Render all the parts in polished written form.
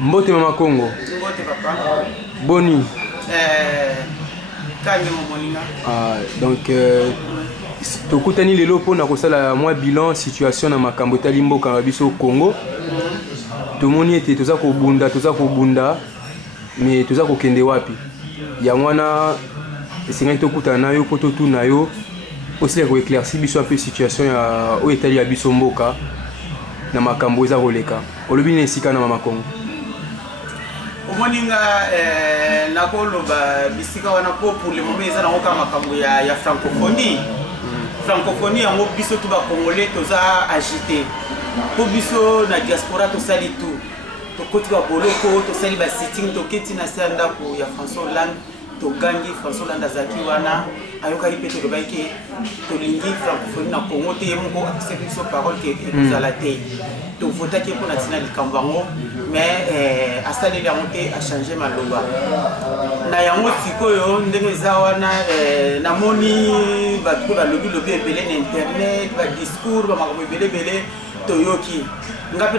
Mbote Mama Congo. Mbote papa. Boni. Kanye momoninga. Donc tokutani lelo pona kosala mwa bilan situation na makambo etali mboka na biso Congo. Tomoni ete toza kobunda mais toza kokende wapi. Ya mwana esengai tokutana na yo po totuna yo aussi ko éclaircir biso un peu situation ya o etali ya biso mboka na makambo eza koleka. Olobi na esika na Mama Congo. Omoninga nakoloba bisika wana pour le moment eza na oka makambo ya francophonie. Francophonie yango biso to ba congolais toza agité. Po biso na diaspora to sali tout. To koti ba boloko to sali ba sitting to keti na sanda ko ya François Hollande to gangi François Hollande azaki wana ayoka ripete to baike to lingi francophonie na Congo te yemko akise biso parole ke ekozala te. To vota ke pona tina likambango mais asali ya monte a changer maloba na yango sikoyo ndenge zawana na moni ba ko ba lobi ebele na internet ba discours ba makambo ebele toyoki ngapi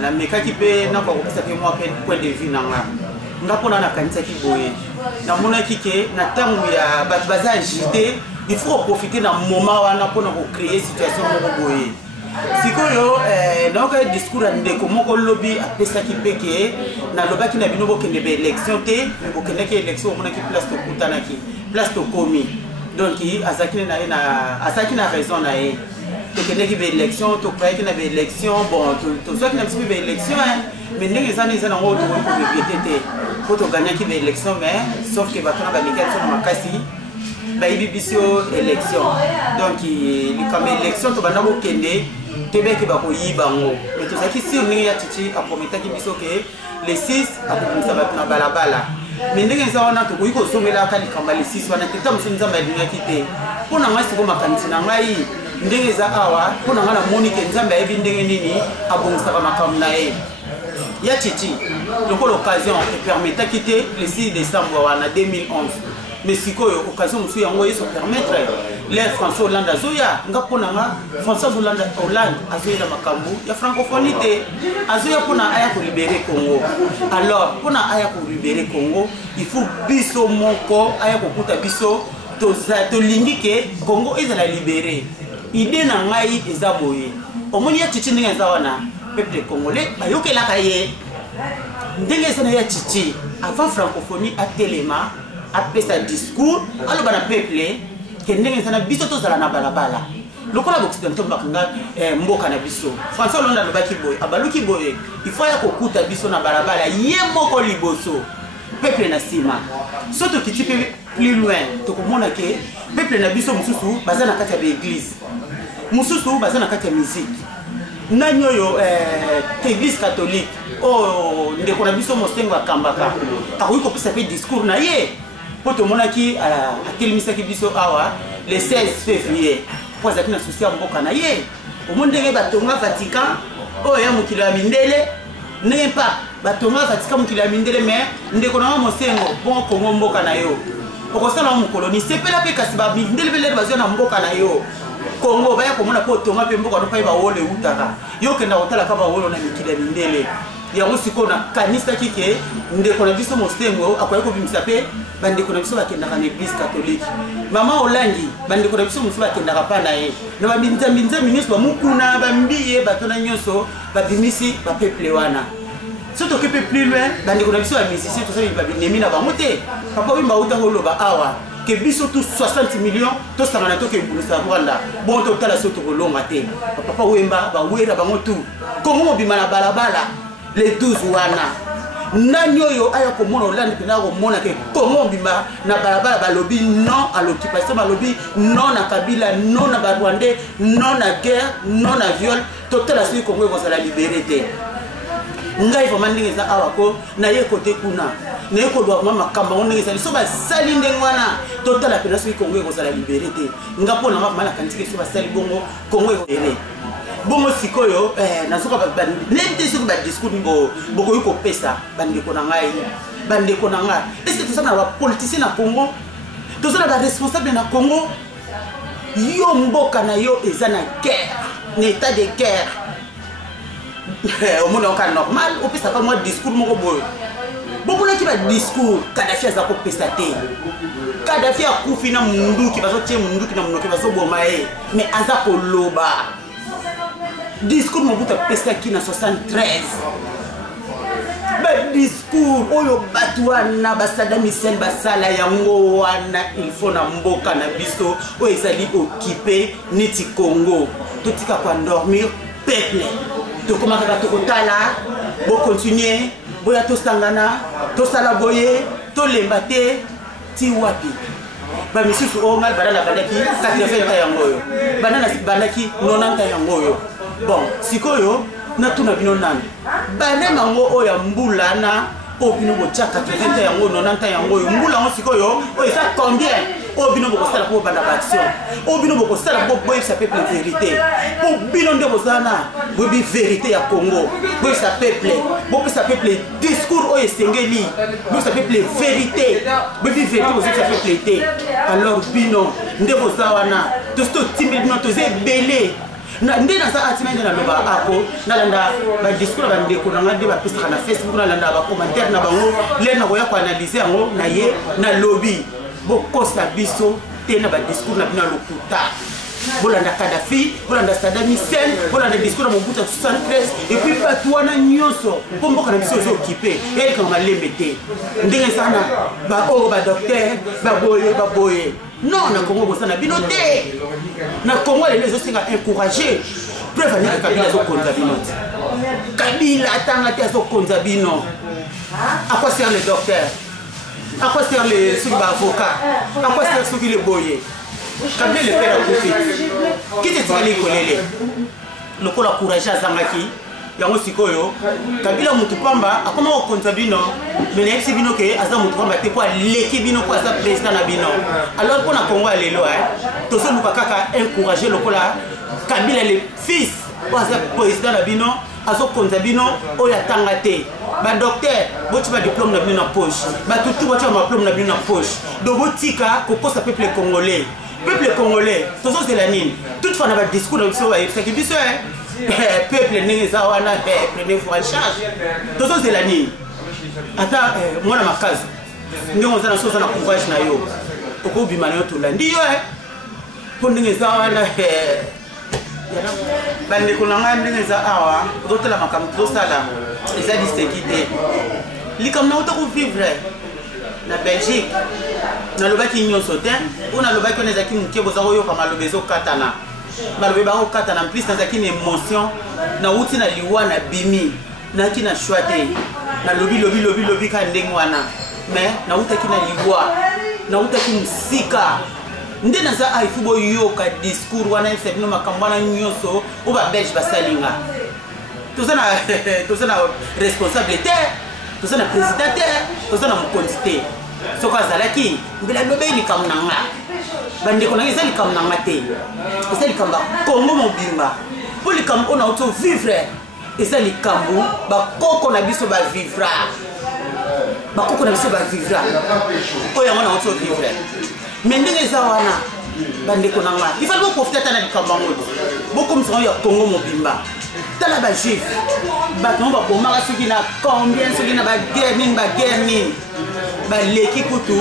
na mekaki pe na kwa kopesa ke moi point de vue nanga ngapona na kanisa ki boye na mona kike na tangu ya baza agité il faut profiter na moment wana pona ko créer situation moko boye sikoyo na ka discours ndeko moko lobi apesa ki peke na lobaki na bino bokende be élection te bokende ki élection mona ki place to kutana ki place to komi donc azaki na raison na ye to kende ki be élection to croyait ki na be élection bon to soit ki na be élection mais ndenge za na ngo to ko bietete ko to gagner ki be élection mais sauf que batona ba mikatso na makasi ba ibibisio élection donc likama élection to bana bokende tebeke ba ko yibango mais to zaki sur ndenge ya titi a prometaki biso ke le 6 akokumisa bato na balabala mais ndenge za wana to ko iko somela ka likama le 6 wana teta musunza ba dunia kite pona ngasi ko makanti na ngai ndenge za awa pona ngana monike nzambe ayebi ndenge nini abongisa ba makambo na ye ya titi loko l'occasion permettre quitter le 6 décembre wana 2011 mais sikoyo occasion musu yango yeso permettre les François Hollande azoya ngapona nga François Hollande azoya na makambo ya francophonie te azoya pona aya ko libérer Congo alors pona aya ko libérer Congo il faut biso moko aya ko kuta biso to lingi ke Congo ezala libérer idée na ngai eza boye omoni ya titi ndenge za wana peuple congolais bayokela kaye ndenge sana ya titi avant francophonie a telema a pesa discours alo bana peuple ke ndenge sana biso to zala na balabala lokola occidental bakanga mboka na biso François Hollande alobaki boye abaluki boye il faut ya kokuta biso na balabala ye moko liboso peuple na sima soto kiti pe plus loin to komona ke peuple na biso mususu bazana kati ya église mususu bazana kati ya musique nanyoyo église catholique ndeko na biso mosengo akambaka akoki kopesa pe discours na ye po tomonaki atelemisaki biso awa le 16 février po azalaki na susi ya mboka na ye omoni ndenge batonga Vatican oyo ya mokili ya mindele ndenge mpa batonga Vatican mokili ya mindele mais ndeko na mosengo bon Kongo mboka na yo okosala mokolo sepela pe kasi bamindele belele bazwa na mboka na yo Congo baya komona po tonga pe mboka no pa ba wole utaka yo kenda otala ka ba wole na mikile mindele ya musiko na kanisa kike ndeko na biso mosengo akoya ko bimisa pe bandeko na biso bakenda ka église catholique mama Olangi bandeko na biso musu bakenda ka pa na ye na babinza ministre ba mukuna ba mbiye batona nyoso ba bimisi ba peuple wana soto ke plus loin bandeko na biso ba musicien to sa ba binemi na bango te papa wimba utango loba awa que biso tous 60 millions to sangana to ke bulisa Rwanda bon to tala soto ko longa te papa wemba ba wera bango tout Congo bima na balabala les 12 wana nanyoyo aya ko mona Hollande pena ko mona ke Congo bima na balabala balobi non à l'occupation balobi non na Kabila non na Rwandais non na guerre non na viol to tala si Congo ko sala libérer ngai fo mandingi za awako na ye kote kuna na ye ko do mama kamba ndenge sali so ba sali ndenge wana totala pena so Congo ko sala liberté ngapo na mama na kantike so ba sali bongo Congo ko ere bongo sikoyo na soka ba nete so ba discours boko yuko pesa bandeko na ngai bandeko na ngai est-ce que tout ça na ba politicien na Congo tout ça na ba responsable na Congo yo mboka na yo eza na guerre na état de guerre au monde encore normal au pesa ka moi discours moko boy beaucoup là qui va discours Kadhafi za ko pesa te Kadhafi akufi na mundu ki bazo tie mundu ki na mundu ki bazo boma mais aza ko loba discours Mobutu pesa ki na 73 ba discours oyo batu wana basada Michel basala yango wana il faut na mboka na biso o ezali occupé niti Congo totika kwa dormir peuple to comment ka to kotala bo continuer boya to sangana to sala boye to lembate ti wapi ba misusu o ngal badala badaki 80 yango yo banana banaki 90 yango yo bon sikoyo na tuna bino nani bane mango oya mbula na obino bochaka 80 yango 90 yango yo mbula ngo sikoyo o esa combien obino bokosala ko bana action obino bokosala ko boye sa peuple vérité obino ndo bozana bobi vérité ya Congo boye sa peuple discours o esengeli boye sa peuple vérité bobi vérité boye sa peuple té alors bino ndo bozawana to sto timidement to zebele na ndena sa atima ndena loba ako nalanda ba discours ba ndeko na ngade ba pesa na Facebook nalanda ba commentaire na bango le na ko ya ko analyser yango na ye na lobby bokosa biso tena ba discours na bina lokuta bolanda Kadhafi bolanda Saddam Hussein bolanda discours na Mobutu 73 et puis patouana nyonso pomboka na biso zo occupé et quand malembe te ndenge sana ba o ba docteur ba boye non na Congo bosana bino te na Congo les autres sont encouragés preuve ni Kabila zo konza bino Kabila tanga te zo konza bino à quoi sert le docteur à quoi sert les avocats à quoi sert ceux qui les boyent Kabila le père a coupé qui te tient les collègues le ko la courage azangaki yango sikoyo Kabila mutu pamba akoma ko konza bino mais na bino ke aza mutu pamba te ko leki bino ko aza président na bino alors pour na Congo lelo to so luka kaka encourager le ko la Kabila le fils ko aza président na bino azo konza bino o ya tangate ba docteur boti ba diplôme na bino na poche ba tutu boti ba diplôme na bino na poche do botika ko kosa peuple congolais to so c'est la nine toutefois na ba discours na biso c'est que biso peuple ndenge za wana prenez-vous en charge to so c'est la nine ata mwana makazi ndenge za na so na courage na yo okobima na yo to landi yo po ndenge za wana bande kolanga ndenge za awa dotela makambo to sala eza disekite likamna uta ko vivre na Belgique na lobaki nyonso te ona lobaki on ezaki mukebo za koyoka malobezo katana malobe ba ko katana en plus nazaki une émotion na uti na liwa na bimi na kina chwate na lobi ka ndenge wana mais na utaki na liwa na utaki musika nde naza aifubo yoka discours wana efebino makambana nyonso oba belge basalinga tozana responsabilité tozana président tozana mokonzi te soko azalaki mbela lobe likamnanga bande konanga ezali likamnanga te ezali likamba Congo mobimba po likambo ona auto vivre ezali likambo bakoko na biso ba vivra bakoko na biso ba vivra oya mona auto vivre mais ndenge eza wana bande konanga il faut profiter tana likambo ngodo boko msongo ya Congo mobimba tala ba juif ba no ba bomaka soki na combien soki na ba guerre nini ba leki kutu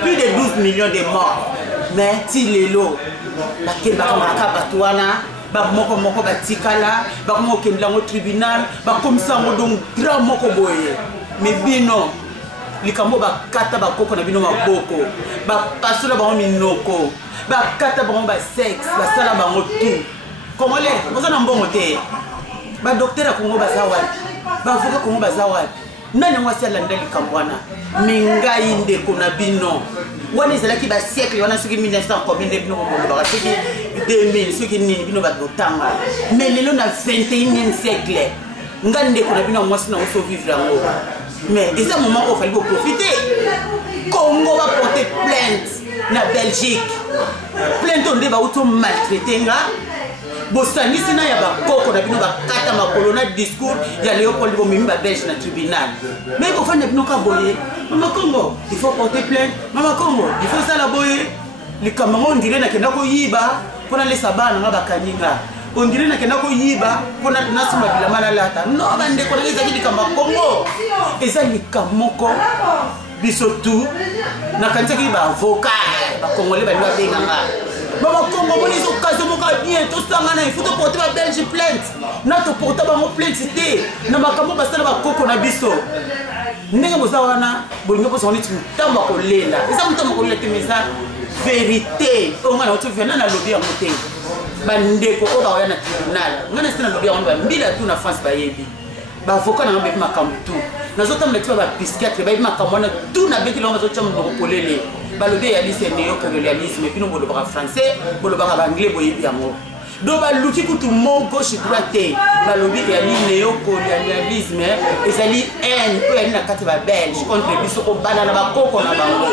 plus de 12 millions de morts mais ti lelo ba kel ba kamaka batwana ba moko batikala ba ko kendela ngo tribunal ba komisa ngo donc grand moko boye mais bino likambo ba kata ba koko na bino maboko ba pasula ba minoko ba kata ba sexe ba sala ba tout comment les vous en bon côté ba docteur Congo bazawadi ba avocat Congo bazawadi nani mwasi alanda likambwana mingai ndeko na bino wana ezalaki ba siècle wana soki 1900 combien de bino bombo ba soki 2000 soki nini bino ba dotanga mais lelo na 21e siècle ngani ndeko na bino mwasi na oso vivre yango mais c'est un moment où il fallait profiter. Congo va porter plainte na Belgique. Plainte on va auto maltraiter nga. Bosani sina ya ba koko na bino ba kata makolo na discours ya Léopold Bomimi ba Belge na tribunal. Mais ko fa na bino ka boye. Mama Congo, il faut porter plainte. Mama Congo, il faut ça la boye. Les camarades on dirait na kenda ko yiba pona les sabana nga ba kaninga. on dirait nakenda ko yiba pona nasima bilama na lata no bande ko ngeza kidikamba Congo eza likamoko biso tu nakanisa ki ba avocat ba congolais ba liba benganga baba Congo boni zo kazo moka bien to sanga na il faut to porter ba Belge plainte na to porter ba mo plainte te na makambo ba sala ba koko na biso ndenge boza wana bolingo poso on est tamba ko lela eza mutamba ko lela temeza vérité onga na otovena na lobby ya moté bandeko o ba na tribunal ngana sina lobby ya ba mbila tu na France ba yebi ba avocat na ngombe makambo tu nazotamba tiba ba psychiatre ba yebi makambo na tu na beki longa zo chama ko polele ba lobby ya lycée néocolonialisme puis no bolo ba français bolo ba anglais boyebi yango do ba luki kutu mo gauche droite ba lobby ya néocolonialisme ezali haine o ya na kati ba belge contre biso ko bana na ba koko na bango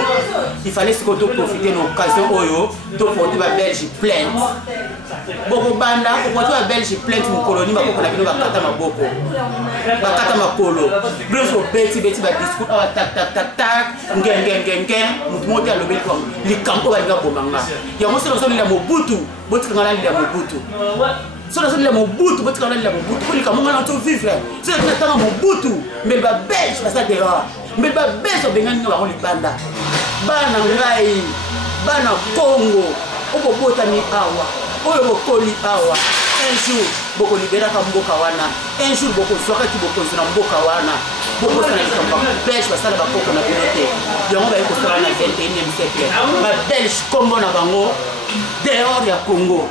il fallait se to profiter de l'occasion oyo to porter ba belge plainte boko banda ko porter ba belge plainte mu colonie ba koko na bino ba kata maboko ba kata makolo bloso beti ba discours awa tak ngenge mutu mote ya lobby ko likambo ba linga bomanga ya mo selo selo la mobutu botikanga la mobutu so la mobutu botikanga la mobutu ko likambo ngana to vivre so na tanga mobutu mbele ba belge basa dehors mbele ba belge bengani ba libanda bana ngai bana Congo obobota ni awa oyo bokoli awa un jour boko libera ka mboka wana un jour boko soka ki boko zina mboka wana boko sana kitamba belge basala ba koko na bilote yango ba yeko sala na 21e siècle ba belge kombo na bango dehors ya Congo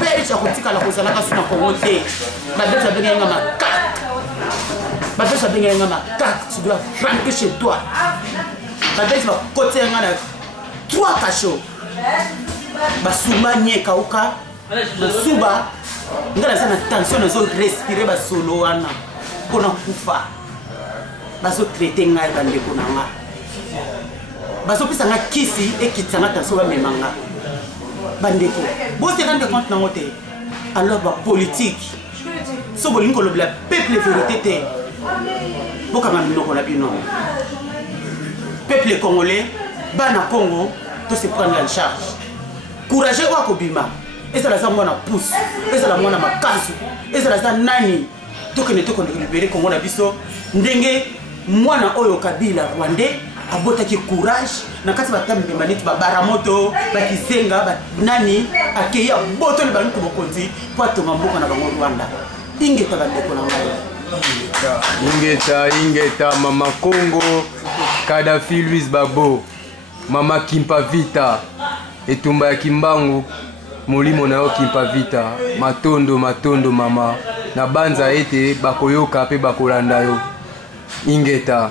belge akotika la kozala ka suna Congo te ba belge benga makaka ba belge benga makaka tu dois rentrer chez toi ba belge ba côté ngana 3 cachot basuma nyeka uka basuba ngala sana tension nazo respirer basolo wana kona kufa baso traiter ngai bandeko na nga baso pisa nga kisi ekitsanga tension ba memanga bandeko bo se rendre compte na ngote alors ba politique so bolingo lo bla peuple vérité te boka mamino ko la bino peuple congolais bana Congo to se prendre en charge courage wa kobima ezala za mwana pousse ezala mwana makasu ezala za nani tokene libérer Congo na biso ndenge mwana oyo Kabila Rwandais abotaki courage na kati batambe maniti babaramoto bakizenga ba nani akeya boto le bantu bokonzi po atonga mboka na bango Rwanda ingeta bandeko na ngai ingeta mama Congo Kadhafi Louis Babo mama Kimpa Vita etumba ya Kimbangu molimo na yo Kimpa Vita matondo mama na banza ete bakoyoka pe bakolanda yo ingeta